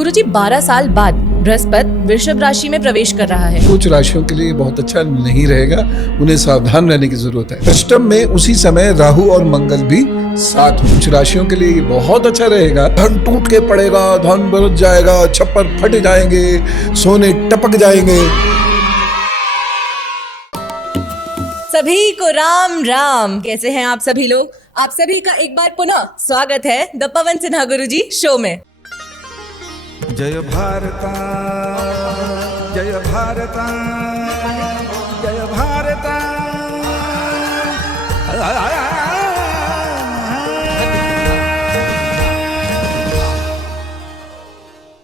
गुरुजी 12 साल बाद बृहस्पति वृषभ राशि में प्रवेश कर रहा है। कुछ राशियों के लिए बहुत अच्छा नहीं रहेगा, उन्हें सावधान रहने की जरूरत है। अष्टम में उसी समय राहु और मंगल भी साथ। कुछ राशियों के लिए बहुत अच्छा रहेगा। धन टूट के पड़ेगा, धन बरस जाएगा, छप्पर फट जाएंगे, सोने टपक जाएंगे। सभी को राम राम। कैसे हैं आप सभी लोग? आप सभी का एक बार पुनः स्वागत है the Pawan Sinha Guruji show में। जय भारता जय भारता जय भारता।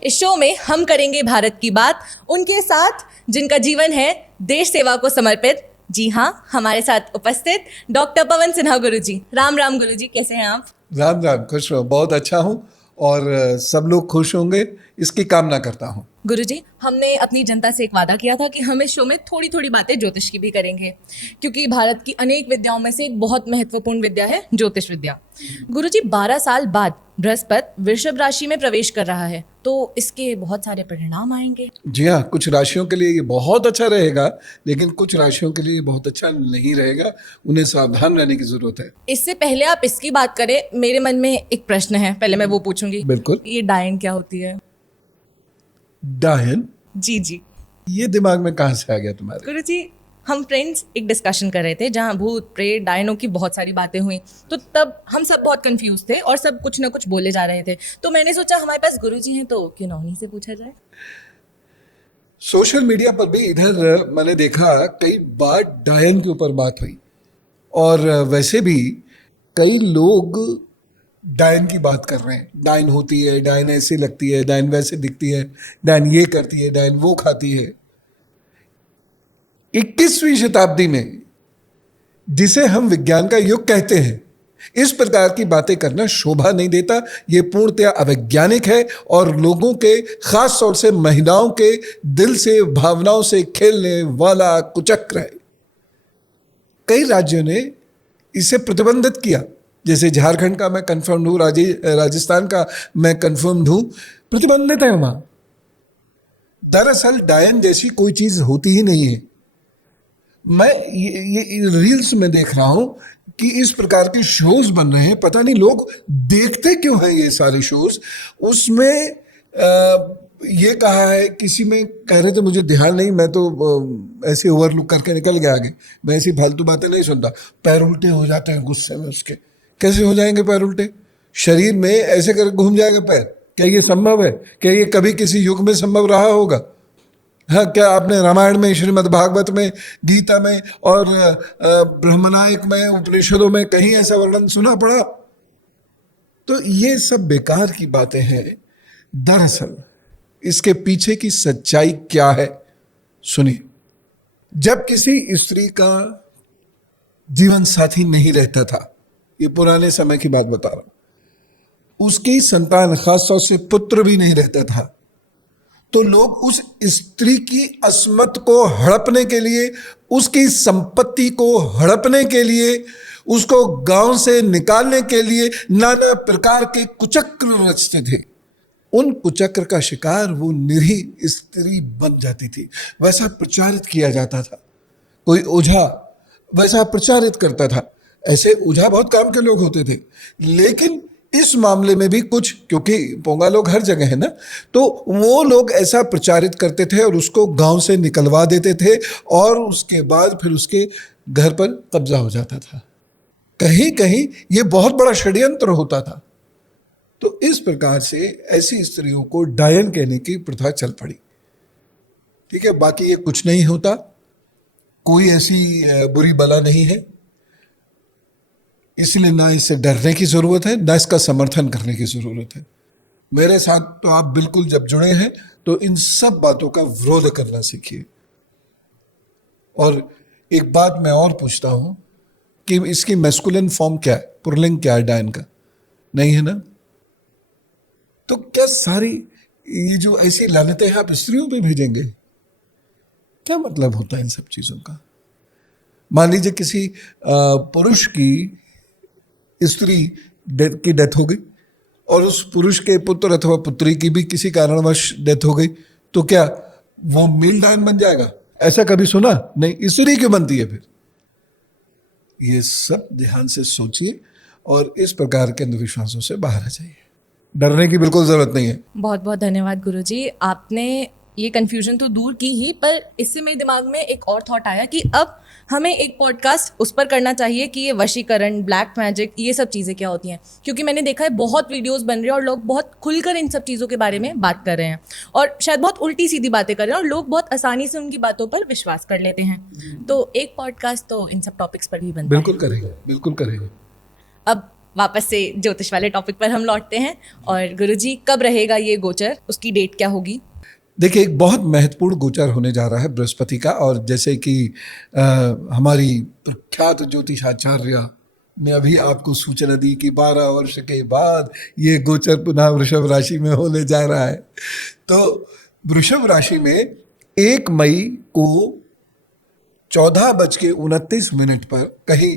इस शो में हम करेंगे भारत की बात उनके साथ जिनका जीवन है देश सेवा को समर्पित। जी हाँ, हमारे साथ उपस्थित डॉक्टर पवन सिन्हा गुरुजी। राम राम गुरुजी, कैसे हैं आप? राम राम, खुश रहो। बहुत अच्छा हूँ और सब लोग खुश होंगे इसकी कामना करता हूँ। गुरुजी, हमने अपनी जनता से एक वादा किया था कि हम इस शो में थोड़ी थोड़ी बातें ज्योतिष की भी करेंगे, क्योंकि भारत की अनेक विद्याओं में से एक बहुत महत्वपूर्ण विद्या है ज्योतिष विद्या। गुरुजी, 12 साल बाद बृहस्पति वृषभ राशि में प्रवेश कर रहा है, तो इसके बहुत सारे परिणाम आएंगे। जी हाँ, कुछ राशियों के लिए ये बहुत अच्छा रहेगा, लेकिन कुछ राशियों के लिए बहुत अच्छा नहीं रहेगा, उन्हें सावधान रहने की जरूरत है। इससे पहले आप इसकी बात करें, मेरे मन में एक प्रश्न है, पहले मैं वो पूछूंगी। बिल्कुल। ये डायन क्या होती है? डायन? जी जी। ये दिमाग में कहाँ से आ गया तुम्हारे? गुरुजी, हम फ्रेंड्स एक डिस्कशन कर रहे थे जहाँ भूत प्रेत डायनों की बहुत सारी बातें हुई, तो तब हम सब बहुत कंफ्यूज थे और सब कुछ ना कुछ बोले जा रहे थे। तो मैंने सोचा हमारे पास गुरुजी हैं तो क्यों ना उन्हीं से पूछा जाए। सोशल मीडिया पर भी इधर मैंने देखा कई बार डायन के ऊपर बात हुई, और वैसे भी कई लोग डायन की बात कर रहे हैं। डायन होती है, डायन ऐसी लगती है, डायन वैसे दिखती है, डायन ये करती है, डायन वो खाती है। 21वीं शताब्दी में, जिसे हम विज्ञान का युग कहते हैं, इस प्रकार की बातें करना शोभा नहीं देता। ये पूर्णतया अवैज्ञानिक है और लोगों के, खास तौर से महिलाओं के दिल से, भावनाओं से खेलने वाला कुचक्र है। कई राज्यों ने इसे प्रतिबंधित किया, जैसे झारखंड का मैं कंफर्म हूं, राजस्थान का मैं कंफर्म हूं, प्रतिबंधित है वहां। दरअसल डायन जैसी कोई चीज होती ही नहीं है। मैं ये रील्स में देख रहा हूं कि इस प्रकार के शोज बन रहे हैं, पता नहीं लोग देखते क्यों हैं ये सारे शोज। उसमें ये कहा है, किसी में कह रहे थे, मुझे ध्यान नहीं, मैं तो ऐसे ओवरलुक करके निकल गया आगे। मैं ऐसी फालतू बातें नहीं सुनता। पैर उल्टे हो जाते हैं गुस्से में उसके। कैसे हो जाएंगे पैर उल्टे? शरीर में ऐसे कर घूम जाएगा पैर? क्या ये संभव है? क्या ये कभी किसी युग में संभव रहा होगा? हाँ, क्या आपने रामायण में, श्रीमद् भागवत में, गीता में और ब्रह्मनायक में, उपनिषदों में कहीं ऐसा वर्णन सुना पड़ा? तो ये सब बेकार की बातें हैं। दरअसल इसके पीछे की सच्चाई क्या है, सुनिए। जब किसी स्त्री का जीवन साथी नहीं रहता था, ये पुराने समय की बात बता रहा हूं, उसकी संतान, खासतौर से पुत्र भी नहीं रहता था, तो लोग उस स्त्री की अस्मत को हड़पने के लिए, उसकी संपत्ति को हड़पने के लिए, उसको गांव से निकालने के लिए नाना प्रकार के कुचक्र रचते थे। उन कुचक्र का शिकार वो निरीह स्त्री बन जाती थी। वैसा प्रचारित किया जाता था। कोई ओझा वैसा प्रचारित करता था। ऐसे ओझा बहुत काम के लोग होते थे, लेकिन इस मामले में भी कुछ, क्योंकि पोंगा लोग हर जगह है ना, तो वो लोग ऐसा प्रचारित करते थे और उसको गांव से निकलवा देते थे, और उसके बाद फिर उसके घर पर कब्जा हो जाता था। कहीं कहीं ये बहुत बड़ा षड्यंत्र होता था। तो इस प्रकार से ऐसी स्त्रियों को डायन कहने की प्रथा चल पड़ी। ठीक है, बाकी ये कुछ नहीं होता, कोई ऐसी बुरी बला नहीं है, इसलिए ना इससे डरने की जरूरत है, ना इसका समर्थन करने की जरूरत है। मेरे साथ तो आप बिल्कुल जब जुड़े हैं तो इन सब बातों का विरोध करना सीखिए। और एक बात मैं और पूछता हूं कि इसकी मैस्कुलिन फॉर्म क्या है, पुल्लिंग क्या है डायन का? नहीं है ना? तो क्या सारी ये जो ऐसी लानतें आप स्त्रियों पे भेजेंगे? क्या मतलब होता है इन सब चीजों का? मान लीजिए किसी पुरुष की स्त्री की डेथ हो गई, और उस पुरुष के पुत्र अथवा पुत्री की भी किसी कारणवश डेथ हो गई, तो क्या वो मील दान बन जाएगा? ऐसा कभी सुना नहीं। इसलिए क्यों बनती है फिर? ये सब ध्यान से सोचिए और इस प्रकार के अंधविश्वासों से बाहर आ जाइए। डरने की बिल्कुल जरूरत नहीं है। बहुत बहुत धन्यवाद गुरुजी, आपने ये कन्फ्यूजन तो दूर की ही, पर इससे मेरे दिमाग में एक और थॉट आया कि अब हमें एक पॉडकास्ट उस पर करना चाहिए कि ये वशीकरण, ब्लैक मैजिक, ये सब चीज़ें क्या होती हैं, क्योंकि मैंने देखा है बहुत वीडियोस बन रहे हैं और लोग बहुत खुलकर इन सब चीज़ों के बारे में बात कर रहे हैं और शायद बहुत उल्टी सीधी बातें कर रहे हैं और लोग बहुत आसानी से उनकी बातों पर विश्वास कर लेते हैं। तो एक पॉडकास्ट तो इन सब टॉपिक्स पर भी बनता है। बिल्कुल करेंगे, बिल्कुल करेंगे। अब वापस से ज्योतिष वाले टॉपिक पर हम लौटते हैं। और गुरुजी, कब रहेगा ये गोचर, उसकी डेट क्या होगी? देखिए, एक बहुत महत्वपूर्ण गोचर होने जा रहा है बृहस्पति का, और जैसे कि हमारी प्रख्यात ज्योतिषाचार्य ने अभी आपको सूचना दी कि 12 वर्ष के बाद ये गोचर पुनः वृषभ राशि में होने जा रहा है। तो वृषभ राशि में 1 मई को 14:29 पर कहीं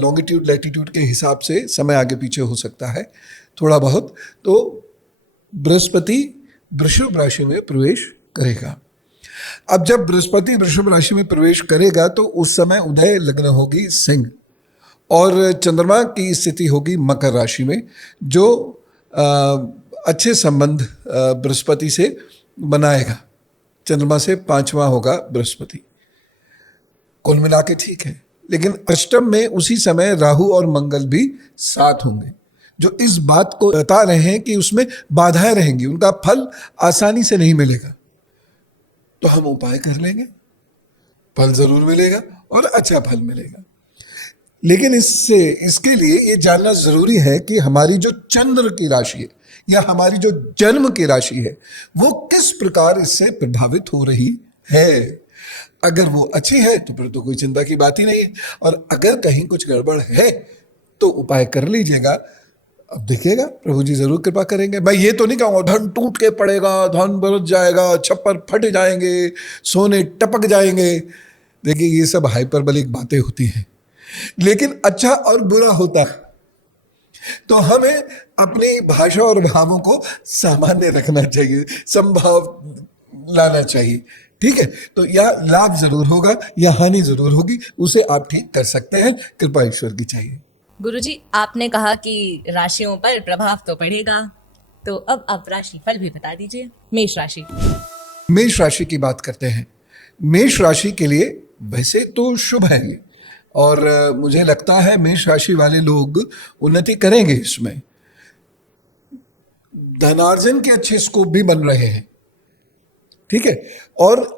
लॉन्गिट्यूड लैटिट्यूड के हिसाब से समय आगे पीछे हो सकता है थोड़ा बहुत, तो बृहस्पति वृषभ राशि में प्रवेश करेगा। अब जब बृहस्पति वृषभ राशि में प्रवेश करेगा तो उस समय उदय लग्न होगी सिंह और चंद्रमा की स्थिति होगी मकर राशि में, जो अच्छे संबंध बृहस्पति से बनाएगा। चंद्रमा से 5वां होगा बृहस्पति। कुल मिला के ठीक है, लेकिन अष्टम में उसी समय राहु और मंगल भी साथ होंगे, जो इस बात को बता रहे हैं कि उसमें बाधाएं रहेंगी, उनका फल आसानी से नहीं मिलेगा। तो हम उपाय कर लेंगे, फल जरूर मिलेगा और अच्छा फल मिलेगा। लेकिन इसके लिए ये जानना जरूरी है कि हमारी जो चंद्र की राशि है या हमारी जो जन्म की राशि है वो किस प्रकार इससे प्रभावित हो रही है। अगर वो अच्छी है तो फिर तो कोई चिंता की बात ही नहीं है, और अगर कहीं कुछ गड़बड़ है तो उपाय कर लीजिएगा। अब देखिएगा, प्रभु जी जरूर कृपा करेंगे। मैं ये तो नहीं कहूँगा धन टूट के पड़ेगा, धन बरस जाएगा, छप्पर फट जाएंगे, सोने टपक जाएंगे। देखिए, ये सब हाइपरबोलिक बातें होती हैं, लेकिन अच्छा और बुरा होता है। तो हमें अपनी भाषा और भावों को सामान्य रखना चाहिए, संभाव लाना चाहिए। ठीक है, तो या लाभ जरूर होगा या हानि जरूर होगी, उसे आप ठीक कर सकते हैं। कृपा ईश्वर की चाहिए। गुरुजी, आपने कहा कि राशियों पर प्रभाव तो पड़ेगा, तो अब आप राशि फल भी बता दीजिए। मेष राशि। मेष राशि की बात करते हैं। मेष राशि के लिए वैसे तो शुभ है ये, और मुझे लगता है मेष राशि वाले लोग उन्नति करेंगे इसमें। धनार्जन के अच्छे स्कोप भी बन रहे हैं। ठीक है, और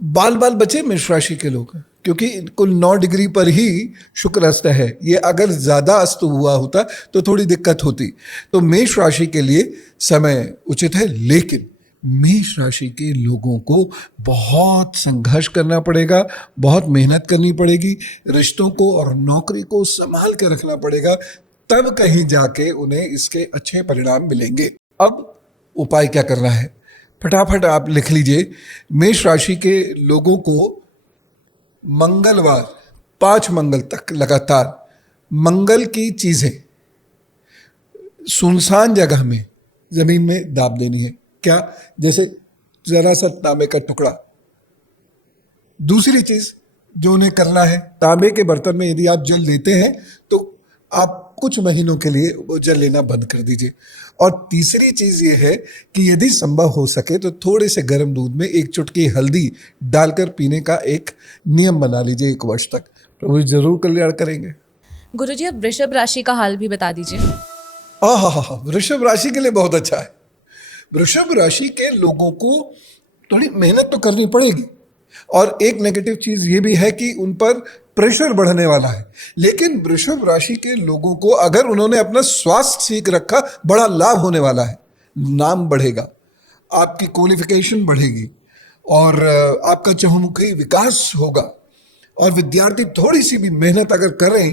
बाल बाल बचे मेष राशि के लोग, क्योंकि कुल 9 डिग्री पर ही शुक्र अस्त है। ये अगर ज्यादा अस्त हुआ होता तो थोड़ी दिक्कत होती। तो मेष राशि के लिए समय उचित है, लेकिन मेष राशि के लोगों को बहुत संघर्ष करना पड़ेगा, बहुत मेहनत करनी पड़ेगी, रिश्तों को और नौकरी को संभाल के रखना पड़ेगा, तब कहीं जाके उन्हें इसके अच्छे परिणाम मिलेंगे। अब उपाय क्या करना है, फटाफट आप लिख लीजिए। मेष राशि के लोगों को मंगलवार 5 मंगल तक लगातार मंगल की चीजें सुनसान जगह में जमीन में दाब देनी है। क्या? जैसे जरा सा तांबे का टुकड़ा। दूसरी चीज जो उन्हें करना है, तांबे के बर्तन में यदि आप जल लेते हैं तो आप कुछ महीनों के लिए वो जल लेना बंद कर दीजिए। और तीसरी चीज ये है कि यदि संभव हो सके तो थोड़े से गर्म दूध में 1 चुटकी हल्दी डालकर पीने का एक नियम बना लीजिए 1 वर्ष तक। प्रभु जरूर कल्याण करेंगे। गुरुजी, अब वृषभ राशि का हाल भी बता दीजिए। वृषभ राशि के लिए बहुत अच्छा है। वृषभ राशि के लोगों को थोड़ी मेहनत तो करनी पड़ेगी, और एक नेगेटिव चीज ये भी है कि उन पर प्रेशर बढ़ने वाला है। लेकिन वृषभ राशि के लोगों को अगर उन्होंने अपना स्वास्थ्य सीख रखा, बड़ा लाभ होने वाला है। नाम बढ़ेगा, आपकी क्वालिफिकेशन बढ़ेगी और आपका चहुमुखी विकास होगा। और विद्यार्थी थोड़ी सी भी मेहनत अगर करें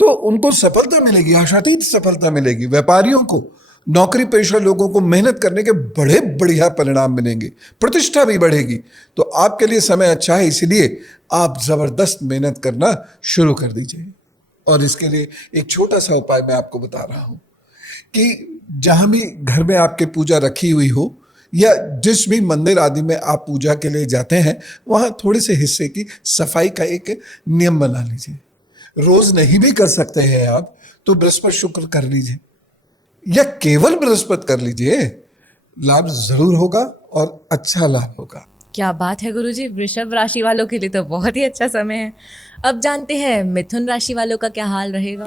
तो उनको सफलता मिलेगी, आशातीत सफलता मिलेगी। व्यापारियों को, नौकरी पेशा लोगों को मेहनत करने के बड़े बढ़िया परिणाम मिलेंगे, प्रतिष्ठा भी बढ़ेगी। तो आपके लिए समय अच्छा है, इसलिए आप जबरदस्त मेहनत करना शुरू कर दीजिए। और इसके लिए एक छोटा सा उपाय मैं आपको बता रहा हूं। कि जहां भी घर में आपके पूजा रखी हुई हो या जिस भी मंदिर आदि में आप पूजा के लिए जाते हैं, वहां थोड़े से हिस्से की सफाई का एक नियम बना लीजिए। रोज नहीं भी कर सकते हैं आप तो बृहस्पति शुक्र कर लीजिए या केवल बृहस्पति कर लीजिए, लाभ जरूर होगा और अच्छा लाभ होगा। क्या बात है गुरुजी, वृषभ राशि वालों के लिए तो बहुत ही अच्छा समय है। अब जानते हैं मिथुन राशि वालों का क्या हाल रहेगा।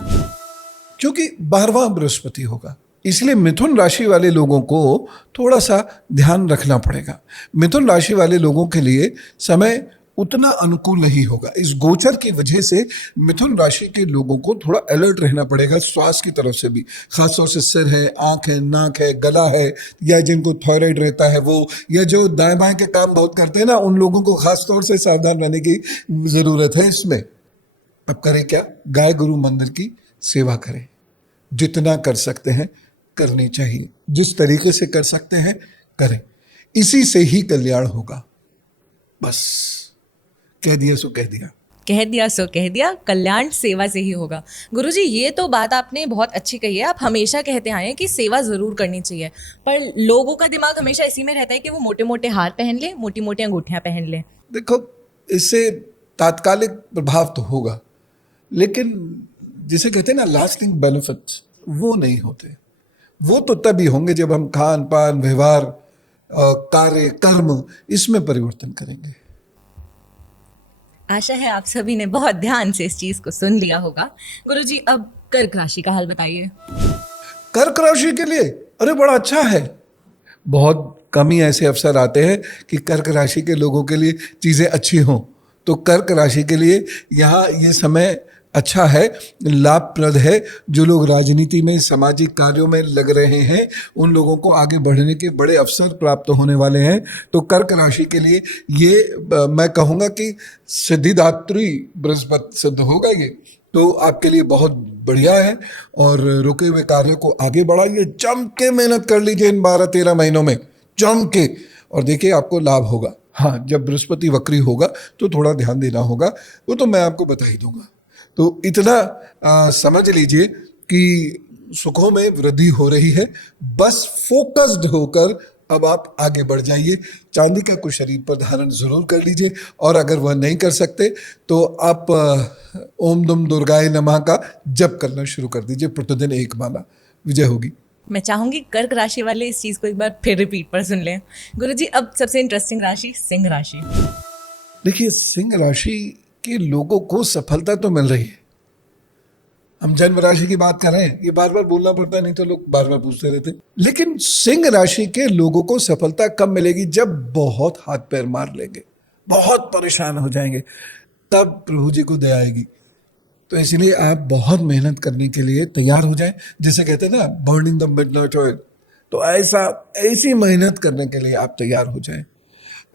क्योंकि 12वां बृहस्पति होगा, इसलिए मिथुन राशि वाले लोगों को थोड़ा सा ध्यान रखना पड़ेगा। मिथुन राशि वाले लोगों के लिए समय उतना अनुकूल नहीं होगा। इस गोचर की वजह से मिथुन राशि के लोगों को थोड़ा अलर्ट रहना पड़ेगा, स्वास्थ्य की तरफ से भी, खासतौर से सिर है, आंख है, नाक है, गला है, या जिनको थायराइड रहता है वो, या जो दाएं बाएं के काम बहुत करते हैं ना, उन लोगों को खासतौर से सावधान रहने की जरूरत है इसमें। अब करें क्या, गाय गुरु मंदिर की सेवा करें, जितना कर सकते हैं करनी चाहिए, जिस तरीके से कर सकते हैं करें, इसी से ही कल्याण होगा। बस कह दिया सो कह दिया। कह दिया सो कह दिया, कल्याण सेवा से ही होगा। गुरुजी ये तो बात आपने बहुत अच्छी कही है। आप हमेशा कहते आए हैं कि सेवा ज़रूर करनी चाहिए, पर लोगों का दिमाग हमेशा इसी में रहता है कि वो मोटे मोटे हार पहन लें, मोटी मोटी अंगूठियाँ पहन लें। देखो, इससे तात्कालिक प्रभाव तो होगा, लेकिन जिसे कहते हैं ना लास्टिंग बेनिफिट्स, वो नहीं होते। वो तो तभी होंगे जब हम खान पान, व्यवहार, कार्य, कर्म, इसमें परिवर्तन करेंगे। आशा है आप सभी ने बहुत ध्यान से इस चीज़ को सुन लिया होगा। गुरुजी अब कर्क राशि का हाल बताइए। कर्क राशि के लिए अरे बड़ा अच्छा है। बहुत कम ही ऐसे अवसर आते हैं कि कर्क राशि के लोगों के लिए चीज़ें अच्छी हों, तो कर्क राशि के लिए यहाँ ये समय अच्छा है, लाभप्रद है। जो लोग राजनीति में, सामाजिक कार्यों में लग रहे हैं, उन लोगों को आगे बढ़ने के बड़े अवसर प्राप्त होने वाले हैं। तो कर्क राशि के लिए ये मैं कहूँगा कि सिद्धिदात्री बृहस्पति सिद्ध होगा ये, तो आपके लिए बहुत बढ़िया है। और रुके हुए कार्य को आगे बढ़ाइए, जम के मेहनत कर लीजिए इन 12-13 महीनों में, जम के, और देखिए आपको लाभ होगा। हाँ, जब बृहस्पति वक्री होगा तो थोड़ा ध्यान देना होगा, वो तो मैं आपको बता ही दूंगा। तो इतना समझ लीजिए कि सुखों में वृद्धि हो रही है। बस फोकस्ड होकर अब आप आगे बढ़ जाइए। चांदी का कुछ शरीर पर धारण जरूर कर लीजिए, और अगर वह नहीं कर सकते तो आप ओम दुम दुर्गाय नमः का जप करना शुरू कर दीजिए, प्रतिदिन 1 माला, विजय होगी। मैं चाहूंगी कर्क राशि वाले इस चीज़ को एक बार फिर रिपीट पर सुन लें। गुरुजी अब सबसे इंटरेस्टिंग राशि सिंह राशि। देखिए, सिंह राशि के लोगों को सफलता तो मिल रही है। हम जन्म राशि की बात कर रहे हैं, ये बार बार बोलना पड़ता है, नहीं तो लोग बार बार पूछते रहते। लेकिन सिंह राशि के लोगों को सफलता कब मिलेगी? जब बहुत हाथ पैर मार लेंगे, बहुत परेशान हो जाएंगे, तब प्रभु जी को दया आएगी। तो इसलिए आप बहुत मेहनत करने के लिए तैयार हो जाएं। जैसे कहते हैं ना, बर्निंग द मिडनाइट ऑयल, तो ऐसी मेहनत करने के लिए आप तैयार हो जाएं।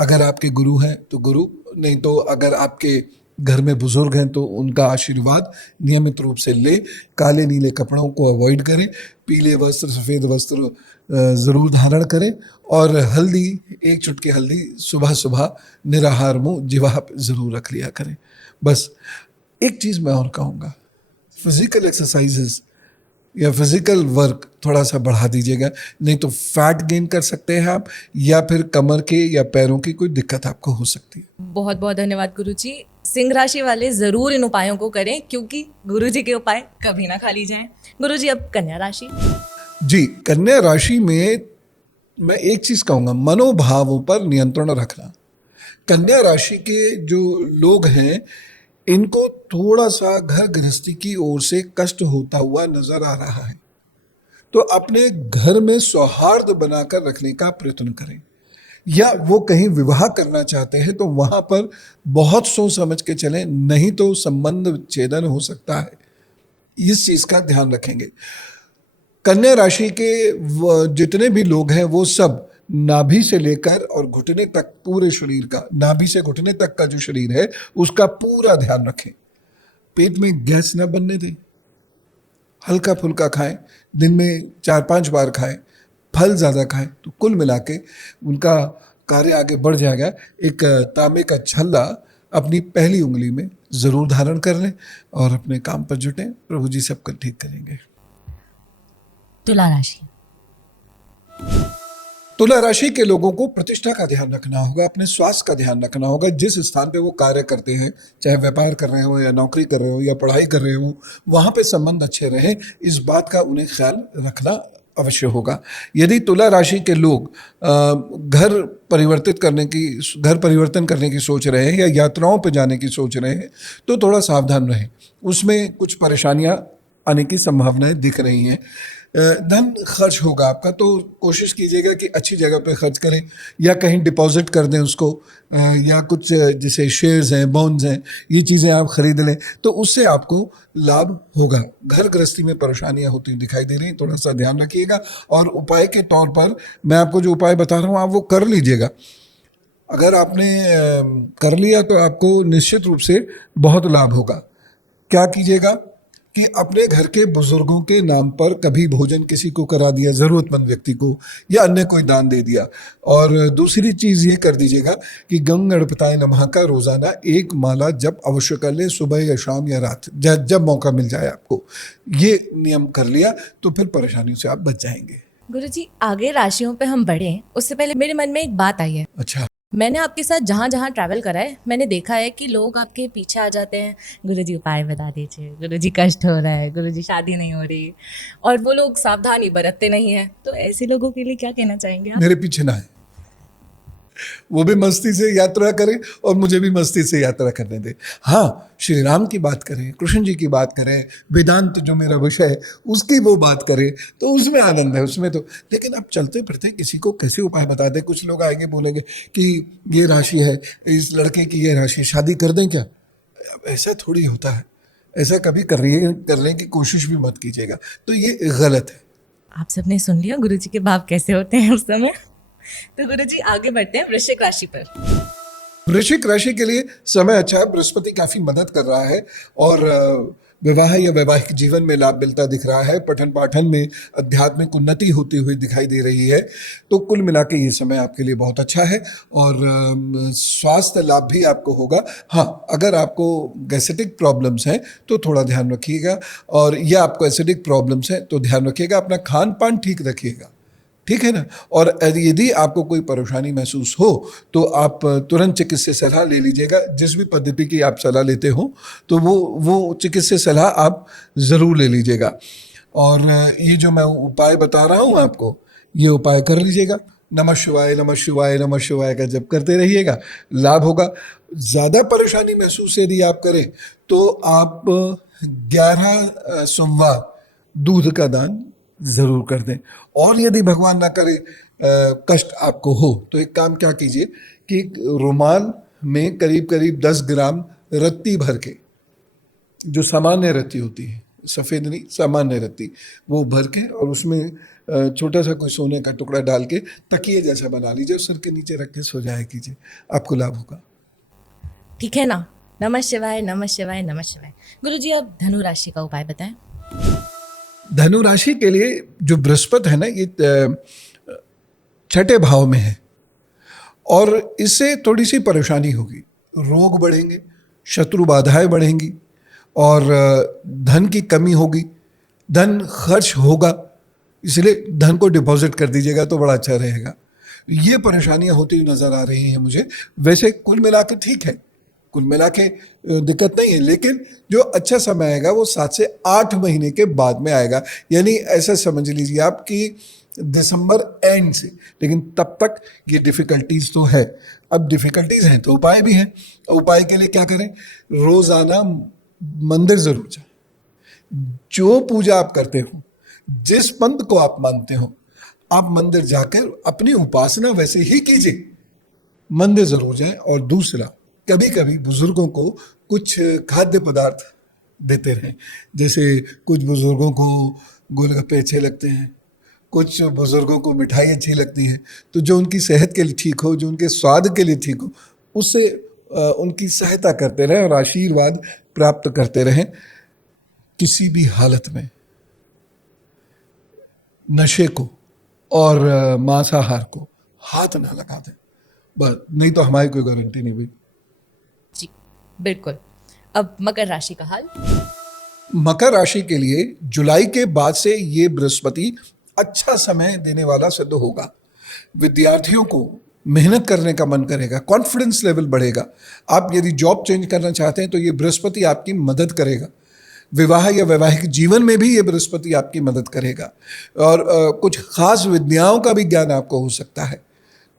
अगर आपके गुरु हैं तो गुरु, नहीं तो अगर आपके घर में बुजुर्ग हैं तो उनका आशीर्वाद नियमित रूप से ले। काले नीले कपड़ों को अवॉइड करें, पीले वस्त्र, सफ़ेद वस्त्र ज़रूर धारण करें, और हल्दी, 1 चुटकी हल्दी सुबह सुबह निराहार मुंह जिह्वा पे ज़रूर रख लिया करें। बस एक चीज़ मैं और कहूँगा, फिजिकल एक्सरसाइजेस या फिजिकल वर्क थोड़ा सा बढ़ा दीजिएगा, नहीं तो फैट गेन कर सकते हैं आप, या फिर कमर के या पैरों की कोई दिक्कत आपको हो सकती है। बहुत बहुत धन्यवाद गुरुजी। सिंह राशि वाले ज़रूर इन उपायों को करें, क्योंकि गुरुजी के उपाय कभी ना खाली जाएं। गुरुजी अब कन्या राशि। जी, कन्या राशि में मैं एक चीज़ कहूँगा, मनोभावों पर नियंत्रण रखना। कन्या राशि के जो लोग हैं, इनको थोड़ा सा घर गृहस्थी की ओर से कष्ट होता हुआ नजर आ रहा है, तो अपने घर में सौहार्द बनाकर रखने का प्रयत्न करें। या वो कहीं विवाह करना चाहते हैं तो वहां पर बहुत सोच समझ के चलें, नहीं तो संबंध विच्छेदन हो सकता है। इस चीज का ध्यान रखेंगे। कन्या राशि के जितने भी लोग हैं वो सब नाभि से लेकर और घुटने तक, पूरे शरीर का, नाभि से घुटने तक का जो शरीर है उसका पूरा ध्यान रखें। पेट में गैस न बनने दें, हल्का फुल्का खाएं, दिन में 4-5 बार खाएं, फल ज़्यादा खाएं, तो कुल मिला के उनका कार्य आगे बढ़ जाएगा। एक तांबे का छल्ला अपनी पहली उंगली में ज़रूर धारण कर लें और अपने काम पर जुटें। प्रभु जी सबका ठीक करेंगे। तुला राशि। तुला राशि के लोगों को प्रतिष्ठा का ध्यान रखना होगा, अपने स्वास्थ्य का ध्यान रखना होगा। जिस स्थान पे वो कार्य करते हैं, चाहे व्यापार कर रहे हो या नौकरी कर रहे हो या पढ़ाई कर रहे हो, वहाँ पे संबंध अच्छे रहे, इस बात का उन्हें ख्याल रखना अवश्य होगा। यदि तुला राशि के लोग घर परिवर्तन करने की सोच रहे हैं या यात्राओं पर जाने की सोच रहे हैं, तो थोड़ा सावधान रहें। उसमें कुछ परेशानियां आने की संभावनाएं दिख रही हैं। धन खर्च होगा आपका, तो कोशिश कीजिएगा कि अच्छी जगह पे खर्च करें या कहीं डिपॉजिट कर दें उसको, या कुछ जैसे शेयर्स हैं, बॉन्ड्स हैं, ये चीज़ें आप खरीद लें, तो उससे आपको लाभ होगा। घर गृहस्थी में परेशानियां होती दिखाई दे रही, थोड़ा सा ध्यान रखिएगा। और उपाय के तौर पर मैं आपको जो उपाय बता रहा हूँ, आप वो कर लीजिएगा। अगर आपने कर लिया तो आपको निश्चित रूप से बहुत लाभ होगा। क्या कीजिएगा कि अपने घर के बुजुर्गों के नाम पर कभी भोजन किसी को करा दिया, ज़रूरतमंद व्यक्ति को, या अन्य कोई दान दे दिया। और दूसरी चीज़ ये कर दीजिएगा कि गंग गणपताय नमः का रोज़ाना एक माला जप अवश्य कर ले, सुबह या शाम या रात, जब मौका मिल जाए आपको। ये नियम कर लिया तो फिर परेशानियों से आप बच जाएंगे। गुरुजी, आगे राशियों पे हम बढ़ें उससे पहले मेरे मन में एक बात आई है। अच्छा, मैंने आपके साथ जहाँ जहाँ ट्रैवल करा है, मैंने देखा है कि लोग आपके पीछे आ जाते हैं, गुरुजी उपाय बता दीजिए, गुरुजी कष्ट हो रहा है, गुरुजी शादी नहीं हो रही, और वो लोग सावधानी बरतते नहीं हैं। तो ऐसे लोगों के लिए क्या कहना चाहेंगे आप? मेरे पीछे ना है, वो भी मस्ती से यात्रा करें और मुझे भी मस्ती से यात्रा करने दें। हाँ, श्री राम की बात करें, कृष्ण जी की बात करें, वेदांत जो मेरा विषय है उसकी वो बात करें, तो उसमें आनंद है, उसमें तो। लेकिन अब चलते फिरते किसी को कैसे उपाय बता दें? कुछ लोग आएंगे बोलेंगे कि ये राशि है, इस लड़के की ये राशि, शादी कर दें क्या? अब ऐसा थोड़ी होता है, ऐसा कभी करने की कोशिश भी मत कीजिएगा, तो ये गलत है। आप सबने सुन लिया गुरुजी के भाव कैसे होते हैं उस समय। तो गुरुजी आगे बढ़ते हैं वृश्चिक राशि पर। वृश्चिक राशि के लिए समय अच्छा है, बृहस्पति काफी मदद कर रहा है और विवाह या वैवाहिक जीवन में लाभ मिलता दिख रहा है। पठन पाठन में आध्यात्मिक उन्नति होती हुई दिखाई दे रही है। तो कुल मिला के ये समय आपके लिए बहुत अच्छा है और स्वास्थ्य लाभ भी आपको होगा। हाँ, अगर आपको गैस्ट्रिक प्रॉब्लम्स हैं तो थोड़ा ध्यान रखिएगा, और या आपको एसिडिक प्रॉब्लम्स हैं तो ध्यान रखिएगा, अपना खान पान ठीक रखिएगा, ठीक है ना। और यदि आपको कोई परेशानी महसूस हो तो आप तुरंत चिकित्सीय सलाह ले लीजिएगा। जिस भी पद्धति की आप सलाह लेते हो तो वो चिकित्सीय सलाह आप ज़रूर ले लीजिएगा। और ये जो मैं उपाय बता रहा हूँ आपको, ये उपाय कर लीजिएगा। नमः शिवाय नमः शिवाय नमः शिवाय का जप करते रहिएगा, लाभ होगा। ज़्यादा परेशानी महसूस यदि आप करें तो आप 11 सोमवार दूध का दान ज़रूर कर दें। और यदि भगवान ना करे कष्ट आपको हो तो एक काम क्या कीजिए कि रुमाल में करीब करीब 10 ग्राम रत्ती भर के, जो सामान्य रत्ती होती है, सफ़ेद नहीं, सामान्य रत्ती, वो भर के और उसमें छोटा सा कोई सोने का टुकड़ा डाल के तकिए जैसा बना लीजिए, सिर के नीचे रख के सो जाया कीजिए, आपको लाभ होगा। ठीक है ना। नमः शिवाय नमः शिवाय नमः शिवाय। गुरुजी अब धनु राशि का उपाय बताएं। धनु राशि के लिए जो बृहस्पति है ना, ये 6ठे भाव में है और इससे थोड़ी सी परेशानी होगी, रोग बढ़ेंगे, शत्रु बाधाएं बढ़ेंगी और धन की कमी होगी, धन खर्च होगा। इसलिए धन को डिपॉजिट कर दीजिएगा तो बड़ा अच्छा रहेगा। ये परेशानियां होती हुई नजर आ रही हैं मुझे। वैसे कुल मिला के ठीक है, कुल मिला के दिक्कत नहीं है, लेकिन जो अच्छा समय आएगा वो 7 से 8 महीने के बाद में आएगा। यानी ऐसा समझ लीजिए आप कि दिसंबर एंड से, लेकिन तब तक ये डिफिकल्टीज तो है। अब डिफिकल्टीज हैं तो उपाय भी हैं। उपाय के लिए क्या करें? रोजाना मंदिर जरूर जाए। जो पूजा आप करते हो, जिस पंथ को आप मानते हो, आप मंदिर जाकर अपनी उपासना वैसे ही कीजिए, मंदिर जरूर जाएं। और दूसरा, कभी कभी बुजुर्गों को कुछ खाद्य पदार्थ देते रहें। जैसे कुछ बुजुर्गों को गोलगप्पे अच्छे लगते हैं, कुछ बुजुर्गों को मिठाई अच्छी लगती है, तो जो उनकी सेहत के लिए ठीक हो, जो उनके स्वाद के लिए ठीक हो, उससे उनकी सहायता करते रहें और आशीर्वाद प्राप्त करते रहें। किसी भी हालत में नशे को और मांसाहार को हाथ ना लगा दें, बस, नहीं तो हमारी कोई गारंटी नहीं भाई। जी बिल्कुल। अब मकर राशि का हाल। मकर राशि के लिए जुलाई के बाद से ये बृहस्पति अच्छा समय देने वाला सिद्ध होगा। विद्यार्थियों को मेहनत करने का मन करेगा, कॉन्फिडेंस लेवल बढ़ेगा। आप यदि जॉब चेंज करना चाहते हैं तो ये बृहस्पति आपकी मदद करेगा। विवाह या वैवाहिक जीवन में भी ये बृहस्पति आपकी मदद करेगा। और कुछ खास विद्याओं का भी ज्ञान आपको हो सकता है।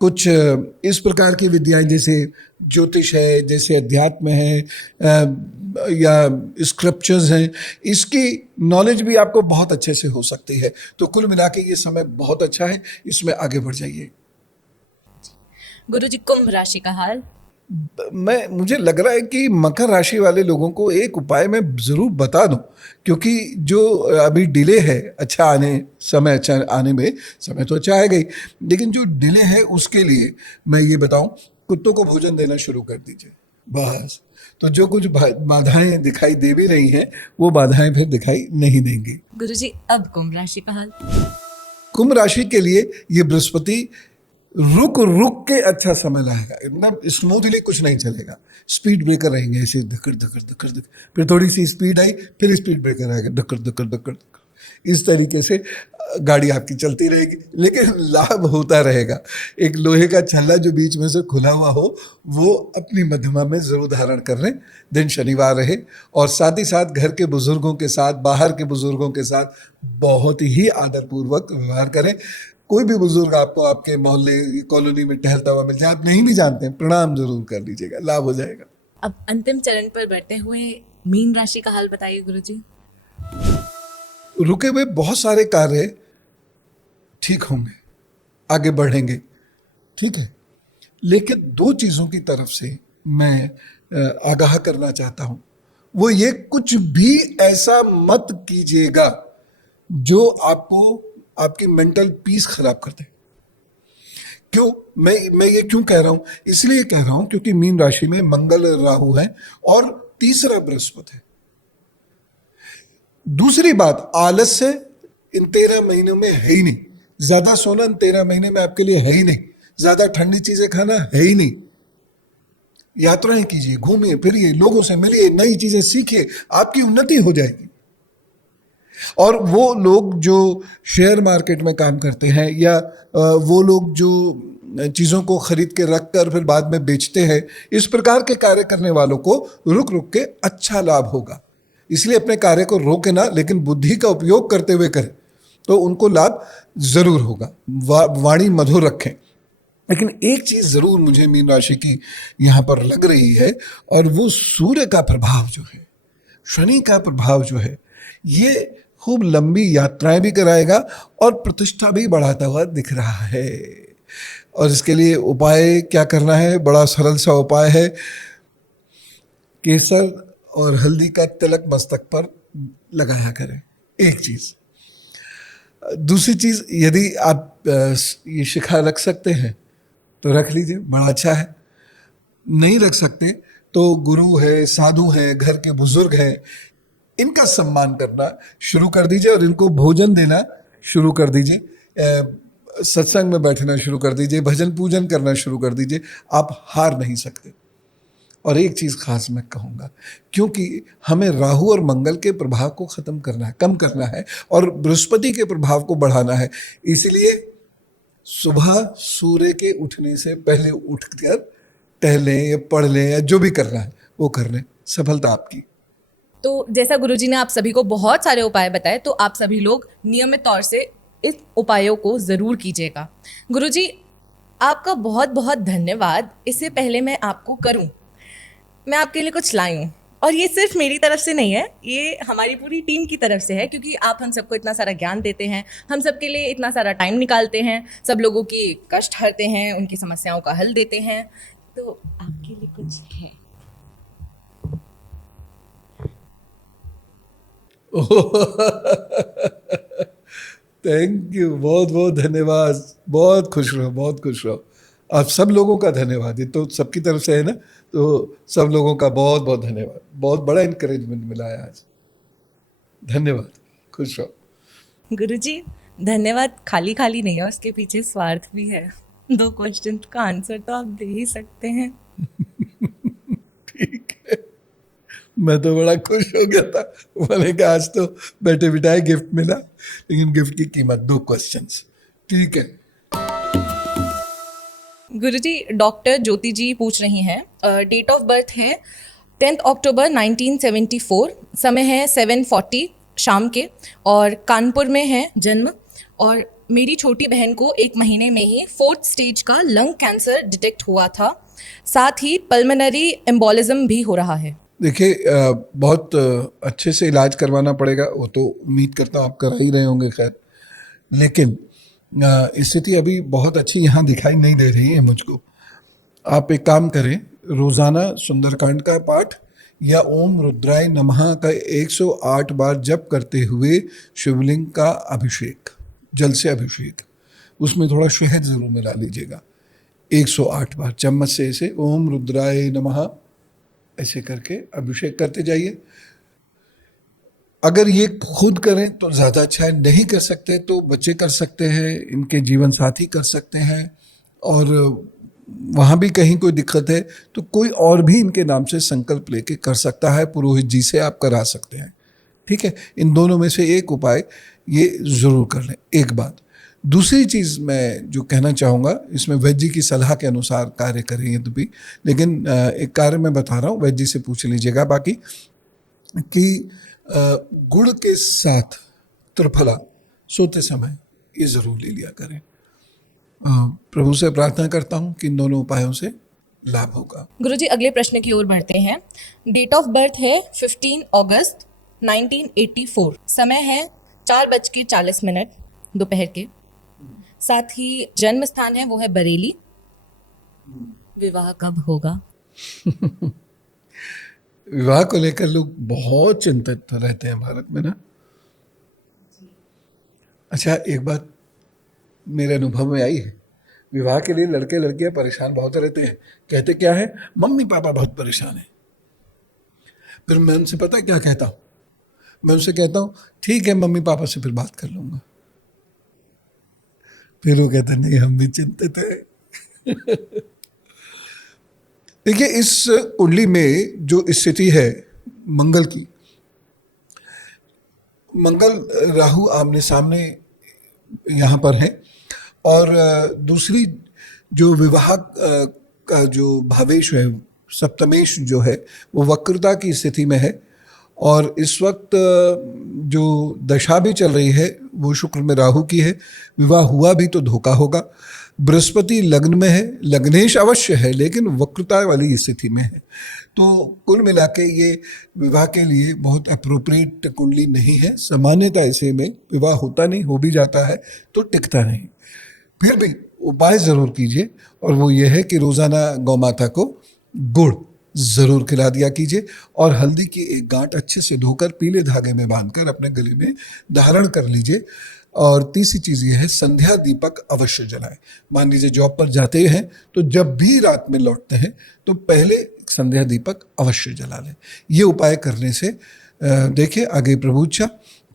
कुछ इस प्रकार की विद्याएं जैसे ज्योतिष है, जैसे अध्यात्म है, या स्क्रिप्चर्स हैं, इसकी नॉलेज भी आपको बहुत अच्छे से हो सकती है। तो कुल मिला के ये समय बहुत अच्छा है, इसमें आगे बढ़ जाइए। गुरुजी, कुंभ राशि का हाल? मुझे लग रहा है कि मकर राशि वाले लोगों को एक उपाय मैं जरूर बता दूं, क्योंकि जो अभी डिले है अच्छा आने में, समय तो अच्छा आएगा ही, लेकिन जो डिले है उसके लिए मैं ये बताऊं, कुत्तों को भोजन देना शुरू कर दीजिए बस। तो जो कुछ बाधाएं दिखाई दे भी रही हैं वो बाधाएं फिर दिखाई नहीं देंगी। गुरुजी, अब कुंभ राशि का हाल? कुंभ राशि के लिए ये बृहस्पति रुक रुक के अच्छा समय लाएगा। इतना स्मूथली कुछ नहीं चलेगा, स्पीड ब्रेकर रहेंगे ऐसे, धक्कर धक्कर धक्कर धक्कर, फिर थोड़ी सी स्पीड आई, फिर स्पीड ब्रेकर आएगा, धक्कर धक्कर धक्कर धक्कर। इस तरीके से गाड़ी आपकी चलती रहेगी, लेकिन लाभ होता रहेगा। एक लोहे का छल्ला जो बीच में से खुला हुआ हो वो अपनी मध्यमा में जरूर धारण कर लें। दिन शनिवार रहे, और साथ ही साथ घर के बुजुर्गों के साथ, बाहर के बुजुर्गों के साथ बहुत ही आदरपूर्वक व्यवहार करें। कोई भी बुजुर्ग आपको आपके मोहल्ले कॉलोनी में टहलता हुआ मिल जाए, आप नहीं भी जानते हैं, प्रणाम जरूर कर लीजिएगा, लाभ हो जाएगा। अब अंतिम चरण पर बढ़ते हुए मीन राशि का हाल बताइए गुरुजी। रुके हुए बहुत सारे कार्य ठीक होंगे, आगे बढ़ेंगे, ठीक है, लेकिन दो चीजों की तरफ से मैं आगाह करना चाहता हूं। वो ये, कुछ भी ऐसा मत कीजिएगा जो आपको आपकी मेंटल पीस खराब कर दे। क्यों मैं ये क्यों कह रहा हूं? इसलिए कह रहा हूं क्योंकि मीन राशि में मंगल राहु है और तीसरा बृहस्पति है। दूसरी बात, आलस्य इन 13 महीनों में है ही नहीं। ज्यादा सोना इन 13 महीने में आपके लिए है ही नहीं। ज्यादा ठंडी चीजें खाना है ही नहीं। यात्राएं कीजिए, घूमिए फिरिए, लोगों से मिलिए, नई चीजें सीखिए, आपकी उन्नति हो जाएगी। और वो लोग जो शेयर मार्केट में काम करते हैं, या वो लोग जो चीज़ों को खरीद के रख कर फिर बाद में बेचते हैं, इस प्रकार के कार्य करने वालों को रुक रुक के अच्छा लाभ होगा। इसलिए अपने कार्य को रोके ना, लेकिन बुद्धि का उपयोग करते हुए करें, तो उनको लाभ जरूर होगा। वाणी मधुर रखें। लेकिन एक चीज़ ज़रूर मुझे मीन राशि की यहाँ पर लग रही है, और वो सूर्य का प्रभाव जो है, शनि का प्रभाव जो है, ये खूब लंबी यात्राएं भी कराएगा और प्रतिष्ठा भी बढ़ाता हुआ दिख रहा है। और इसके लिए उपाय क्या करना है? बड़ा सरल सा उपाय है। केसर और हल्दी का तिलक मस्तक पर लगाया करें, एक चीज। दूसरी चीज, यदि आप ये शिखा रख सकते हैं तो रख लीजिए, बड़ा अच्छा है। नहीं रख सकते तो गुरु है, साधु है, घर के बुजुर्ग हैं, इनका सम्मान करना शुरू कर दीजिए और इनको भोजन देना शुरू कर दीजिए। सत्संग में बैठना शुरू कर दीजिए, भजन पूजन करना शुरू कर दीजिए। आप हार नहीं सकते। और एक चीज़ खास मैं कहूँगा, क्योंकि हमें राहु और मंगल के प्रभाव को ख़त्म करना है, कम करना है, और बृहस्पति के प्रभाव को बढ़ाना है। इसलिए सुबह सूर्य के उठने से पहले उठकर टहलें या पढ़ लें या जो भी करना है वो कर लें, सफलता आपकी। तो जैसा गुरुजी ने आप सभी को बहुत सारे उपाय बताए, तो आप सभी लोग नियमित तौर से इस उपायों को ज़रूर कीजिएगा। गुरुजी, आपका बहुत बहुत धन्यवाद। इससे पहले मैं आपको करूं, मैं आपके लिए कुछ लाई हूँ, और ये सिर्फ मेरी तरफ से नहीं है, ये हमारी पूरी टीम की तरफ से है, क्योंकि आप हम सबको इतना सारा ज्ञान देते हैं, हम सबके लिए इतना सारा टाइम निकालते हैं, सब लोगों की कष्ट हरते हैं, उनकी समस्याओं का हल देते हैं, तो आपके लिए कुछ है। थैंक यू, बहुत बहुत धन्यवाद। बहुत खुश रहो, बहुत खुश रहो। आप सब लोगों का धन्यवाद। ये तो सबकी तरफ से है ना, तो सब लोगों का बहुत बहुत धन्यवाद। बहुत बड़ा इनकरेजमेंट मिला है आज। धन्यवाद, खुश रहो। गुरुजी, धन्यवाद खाली खाली नहीं है, उसके पीछे स्वार्थ भी है। 2 क्वेश्चन का आंसर तो आप दे ही सकते हैं। ठीक है, मैं तो बड़ा खुश हो गया था। मैंने कहा आज तो बैठे बिठाए गिफ्ट मिला, लेकिन गिफ्ट की कीमत 2 क्वेश्चंस। ठीक है। गुरुजी, डॉक्टर ज्योति जी पूछ रही हैं, डेट ऑफ बर्थ है 10 अक्टूबर 1974, समय है 7:40 शाम के, और कानपुर में है जन्म। और मेरी छोटी बहन को 1 महीने में ही 4th स्टेज का लंग कैंसर डिटेक्ट हुआ था, साथ ही पल्मोनरी एम्बोलिज्म भी हो रहा है। देखिए, बहुत अच्छे से इलाज करवाना पड़ेगा, वो तो उम्मीद करता हूँ आप करा ही रहे होंगे। खैर, लेकिन स्थिति अभी बहुत अच्छी यहाँ दिखाई नहीं दे रही है मुझको। आप एक काम करें, रोज़ाना सुंदरकांड का पाठ या ओम रुद्राय नमः का 108 बार जप करते हुए शिवलिंग का अभिषेक, जल से अभिषेक, उसमें थोड़ा शहद ज़रूर मिला लीजिएगा। 108 बार चम्मच से ऐसे ओम रुद्राय नमः ऐसे करके अभिषेक करते जाइए। अगर ये खुद करें तो ज़्यादा अच्छा है, नहीं कर सकते तो बच्चे कर सकते हैं, इनके जीवन साथी कर सकते हैं, और वहाँ भी कहीं कोई दिक्कत है तो कोई और भी इनके नाम से संकल्प लेके कर सकता है, पुरोहित जी से आप करा सकते हैं। ठीक है, इन दोनों में से एक उपाय ये ज़रूर कर लें। एक बात। दूसरी चीज़ मैं जो कहना चाहूँगा, इसमें वैद्य जी की सलाह के अनुसार कार्य करें यदि भी, लेकिन एक कार्य मैं बता रहा हूँ, वैद्य जी से पूछ लीजिएगा बाकी, कि गुड़ के साथ त्रिफला सोते समय ये ज़रूर ले लिया करें। प्रभु से प्रार्थना करता हूँ कि इन दोनों उपायों से लाभ होगा। गुरुजी, अगले प्रश्न की ओर बढ़ते हैं। डेट ऑफ बर्थ है 15 अगस्त 1984, समय है 4:40 दोपहर के, साथ ही जन्म स्थान है वो है बरेली। विवाह कब होगा? विवाह को लेकर लोग बहुत चिंतित रहते हैं भारत में ना। अच्छा, एक बात मेरे अनुभव में आई है, विवाह के लिए लड़के लड़कियां परेशान बहुत रहते हैं। कहते क्या है, मम्मी पापा बहुत परेशान हैं। फिर मैं उनसे पता क्या कहता हूँ, मैं उनसे कहता हूँ ठीक है, मम्मी पापा से फिर बात कर लूँगा। फिर वो कहते नहीं, हम भी चिंतित हैं। देखिए, इस कुंडली में जो स्थिति है मंगल की, मंगल राहु आमने सामने यहाँ पर है, और दूसरी जो विवाह का जो भावेश है, सप्तमेश जो है, वो वक्रता की स्थिति में है, और इस वक्त जो दशा भी चल रही है वो शुक्र में राहु की है। विवाह हुआ भी तो धोखा होगा। बृहस्पति लग्न में है, लग्नेश अवश्य है, लेकिन वक्रता वाली स्थिति में है। तो कुल मिला के ये विवाह के लिए बहुत अप्रोप्रिएट कुंडली नहीं है। सामान्यतः ऐसे में विवाह होता नहीं, हो भी जाता है तो टिकता नहीं। फिर भी उपाय ज़रूर कीजिए, और वो ये है कि रोज़ाना गौ माता को गुड़ ज़रूर खिला दिया कीजिए, और हल्दी की एक गांठ अच्छे से धोकर पीले धागे में बांधकर अपने गले में धारण कर लीजिए। और तीसरी चीज़ ये है, संध्या दीपक अवश्य जलाएं। मान लीजिए जॉब पर जाते हैं तो जब भी रात में लौटते हैं तो पहले संध्या दीपक अवश्य जला लें। ये उपाय करने से देखिए आगे प्रभु इच्छा,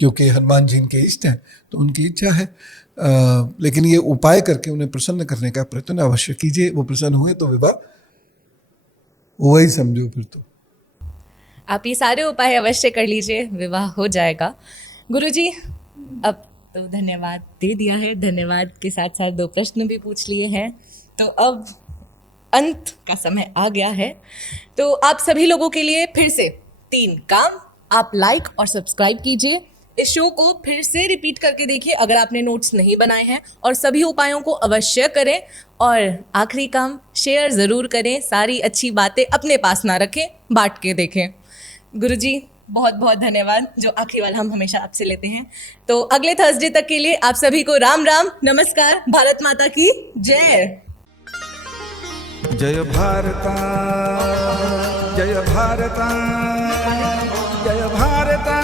क्योंकि हनुमान जी इनके इष्ट हैं तो उनकी इच्छा है, लेकिन ये उपाय करके उन्हें प्रसन्न करने का प्रयत्न अवश्य कीजिए। वो प्रसन्न हुए तो विवाह हुआ ही समझो फिर तो। आप ये सारे उपाय अवश्य कर लीजिए, विवाह हो जाएगा। गुरुजी, अब तो धन्यवाद दे दिया है, धन्यवाद के साथ साथ 2 प्रश्न भी पूछ लिए हैं, तो अब अंत का समय आ गया है। तो आप सभी लोगों के लिए फिर से 3 काम। आप लाइक और सब्सक्राइब कीजिए, इस शो को फिर से रिपीट करके देखिए अगर आपने नोट्स नहीं बनाए हैं, और सभी उपायों को अवश्य करें। और आखिरी काम, शेयर ज़रूर करें, सारी अच्छी बातें अपने पास ना रखें, बांट के देखें। गुरुजी, बहुत बहुत धन्यवाद, जो आखिरी वाला हम हमेशा आपसे लेते हैं। तो अगले थर्सडे तक के लिए आप सभी को राम राम, नमस्कार, भारत माता की जय। जय भारता, जय भारता, जय भारता।